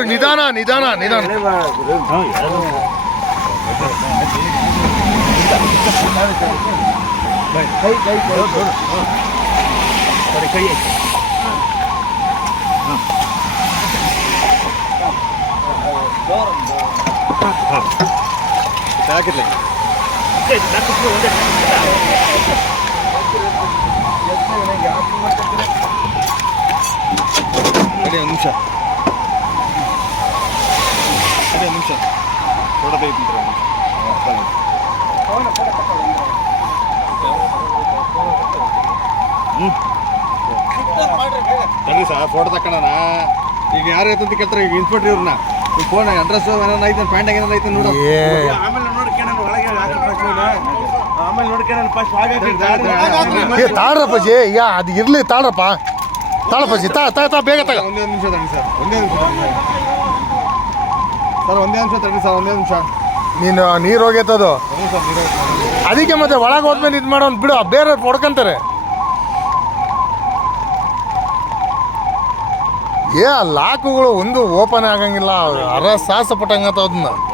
ನಿಧಾನ ನಿಧಾನ ನಿಧಾನ. ಕೈ ಹಾಕಿರ್ಲಿ ಒಂದು ನಿಮಿಷ ಫೋಟೋ ತೆಗಿತೀನಿ ಸರಿ ಸರ್ ಫೋಟೋ ತಕ್ಕೋಣ. ಈಗ ಯಾರು ಐತಂತ ಕೇಳ್ತಾರೆ, ಈಗ ಇನ್ಸ್ಪೆಕ್ಟ್ರ್ ಇವ್ರನ್ನ ಫೋನ್ ಅಡ್ರೆಸ್ ಏನಾರು ಐತೆ ಪ್ಯಾಂಟ್ ಏನಾರು ಐತೆ ನೋಡು. ಆಮೇಲೆ ನೋಡ್ಕೊಂಡು ಫಸ್ಟ್ ತಾಳ್ರಪ್ಪಾಜಿ, ಈಗ ಅದು ಇರ್ಲಿ ತಾಳ್ರಪ್ಪ, ತಾಳಪ್ಪಾಜಿ ತಾ ಬೇಗ ತಗ. ಒಂದೇ ನಿಮಿಷ ತಡಿ ಸರ್, ಒಂದೇ ನಿಮಿಷ ಸರ್, ಒಂದೇ ನಿಮಿಷ ತಡಿ ಸರ್, ಒಂದೇ ನಿಮಿಷ. ನೀನು ನೀರು ಹೋಗೈತದು, ಅದಕ್ಕೆ ಮತ್ತೆ ಒಳಗೆ ಹೋದ್ಮೇಲೆ ಇದು ಮಾಡೋನ್ ಬಿಡು, ಬೇರೆ ಹೊಡ್ಕೊಂತಾರೆ. ಲಾಕುಗಳು ಒಂದು ಓಪನ್ ಆಗಂಗಿಲ್ಲ, ಸಾಹಸ ಪಟ್ಟಂಗತ್ತ ಅದನ್ನ.